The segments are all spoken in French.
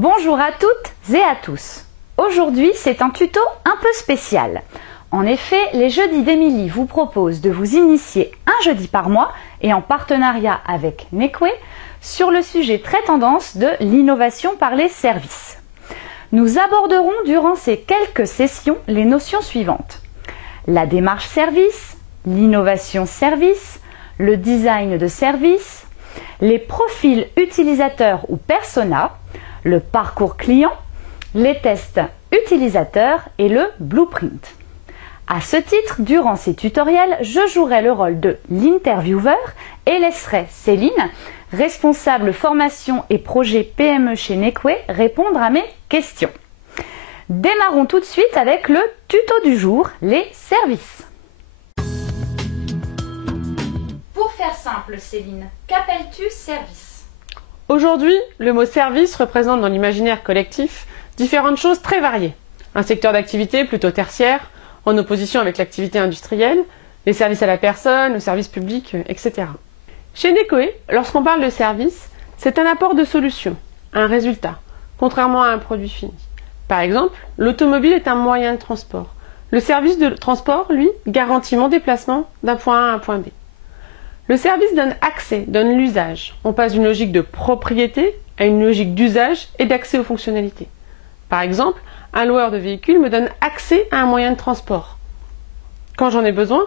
Bonjour à toutes et à tous. Aujourd'hui, c'est un tuto un peu spécial. En effet, les jeudis d'Émilie vous proposent de vous initier un jeudi par mois et en partenariat avec Nekwe sur le sujet très tendance de l'innovation par les services. Nous aborderons durant ces quelques sessions les notions suivantes. La démarche service, l'innovation service, le design de service, les profils utilisateurs ou persona, le parcours client, les tests utilisateurs et le blueprint. À ce titre, durant ces tutoriels, je jouerai le rôle de l'intervieweur et laisserai Céline, responsable formation et projet PME chez Nekwe, répondre à mes questions. Démarrons tout de suite avec le tuto du jour, les services. Pour faire simple, Céline, qu'appelles-tu service ? Aujourd'hui, le mot service représente dans l'imaginaire collectif différentes choses très variées. Un secteur d'activité plutôt tertiaire, en opposition avec l'activité industrielle, les services à la personne, le service public, etc. Chez Nekwe, lorsqu'on parle de service, c'est un apport de solution, un résultat, contrairement à un produit fini. Par exemple, l'automobile est un moyen de transport. Le service de transport, lui, garantit mon déplacement d'un point A à un point B. Le service donne accès, donne l'usage. On passe d'une logique de propriété à une logique d'usage et d'accès aux fonctionnalités. Par exemple, un loueur de véhicules me donne accès à un moyen de transport quand j'en ai besoin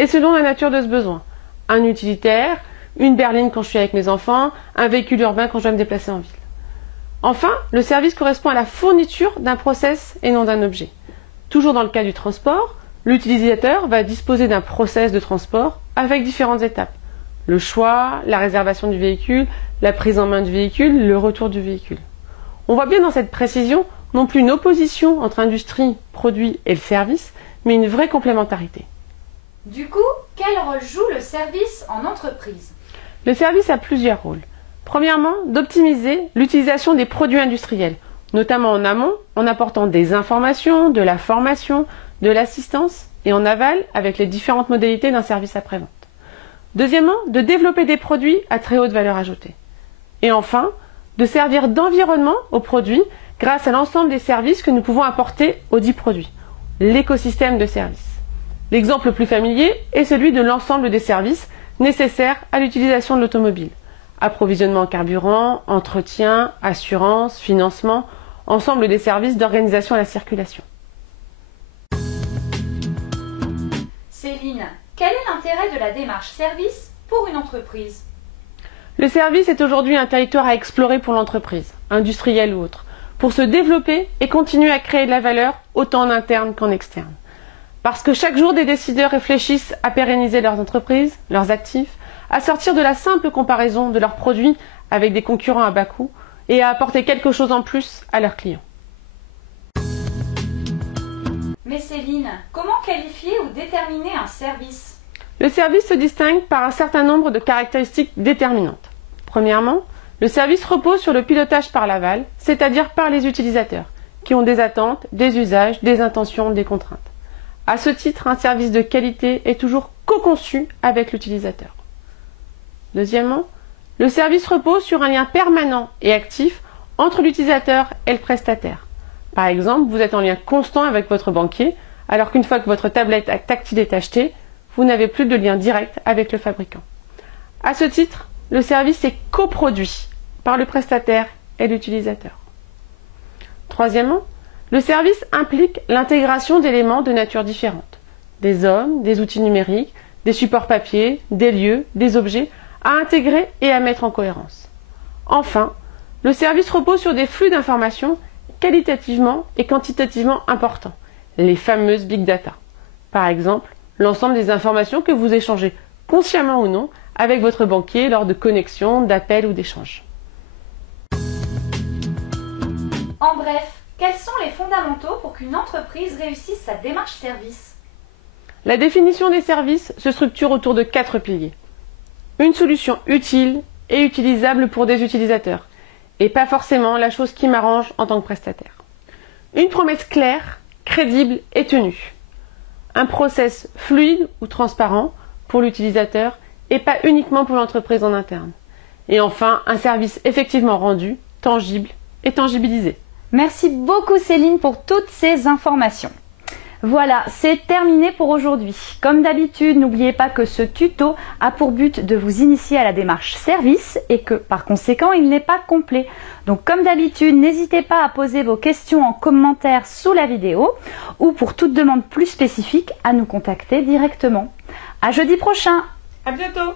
et selon la nature de ce besoin. Un utilitaire, une berline quand je suis avec mes enfants, un véhicule urbain quand je dois me déplacer en ville. Enfin, le service correspond à la fourniture d'un process et non d'un objet. Toujours dans le cas du transport, l'utilisateur va disposer d'un process de transport avec différentes étapes. Le choix, la réservation du véhicule, la prise en main du véhicule, le retour du véhicule. On voit bien dans cette précision non plus une opposition entre industrie, produit et le service, mais une vraie complémentarité. Du coup, quel rôle joue le service en entreprise ? Le service a plusieurs rôles. Premièrement, d'optimiser l'utilisation des produits industriels, notamment en amont, en apportant des informations, de la formation, de l'assistance, et en aval avec les différentes modalités d'un service après-vente. Deuxièmement, de développer des produits à très haute valeur ajoutée. Et enfin, de servir d'environnement aux produits grâce à l'ensemble des services que nous pouvons apporter aux dits produits, l'écosystème de services. L'exemple le plus familier est celui de l'ensemble des services nécessaires à l'utilisation de l'automobile. Approvisionnement en carburant, entretien, assurance, financement, ensemble des services d'organisation à la circulation. Céline, quel est l'intérêt de la démarche service pour une entreprise ? Le service est aujourd'hui un territoire à explorer pour l'entreprise, industrielle ou autre, pour se développer et continuer à créer de la valeur autant en interne qu'en externe. Parce que chaque jour, des décideurs réfléchissent à pérenniser leurs entreprises, leurs actifs, à sortir de la simple comparaison de leurs produits avec des concurrents à bas coût et à apporter quelque chose en plus à leurs clients. Mais Céline, comment qualifier ou déterminer un service ? Le service se distingue par un certain nombre de caractéristiques déterminantes. Premièrement, le service repose sur le pilotage par l'aval, c'est-à-dire par les utilisateurs, qui ont des attentes, des usages, des intentions, des contraintes. À ce titre, un service de qualité est toujours co-conçu avec l'utilisateur. Deuxièmement, le service repose sur un lien permanent et actif entre l'utilisateur et le prestataire. Par exemple, vous êtes en lien constant avec votre banquier, alors qu'une fois que votre tablette tactile est achetée, vous n'avez plus de lien direct avec le fabricant. À ce titre, le service est coproduit par le prestataire et l'utilisateur. Troisièmement, le service implique l'intégration d'éléments de nature différente. Des hommes, des outils numériques, des supports papier, des lieux, des objets à intégrer et à mettre en cohérence. Enfin, le service repose sur des flux d'informations qualitativement et quantitativement importants, les fameuses big data. Par exemple, l'ensemble des informations que vous échangez consciemment ou non avec votre banquier lors de connexions, d'appels ou d'échanges. En bref, quels sont les fondamentaux pour qu'une entreprise réussisse sa démarche service ? La définition des services se structure autour de 4 piliers. Une solution utile et utilisable pour des utilisateurs, et pas forcément la chose qui m'arrange en tant que prestataire. Une promesse claire, crédible et tenue. Un process fluide ou transparent pour l'utilisateur et pas uniquement pour l'entreprise en interne. Et enfin, un service effectivement rendu, tangible et tangibilisé. Merci beaucoup Céline pour toutes ces informations. Voilà, c'est terminé pour aujourd'hui. Comme d'habitude, n'oubliez pas que ce tuto a pour but de vous initier à la démarche service et que par conséquent, il n'est pas complet. Donc comme d'habitude, n'hésitez pas à poser vos questions en commentaire sous la vidéo ou pour toute demande plus spécifique à nous contacter directement. À jeudi prochain. À bientôt.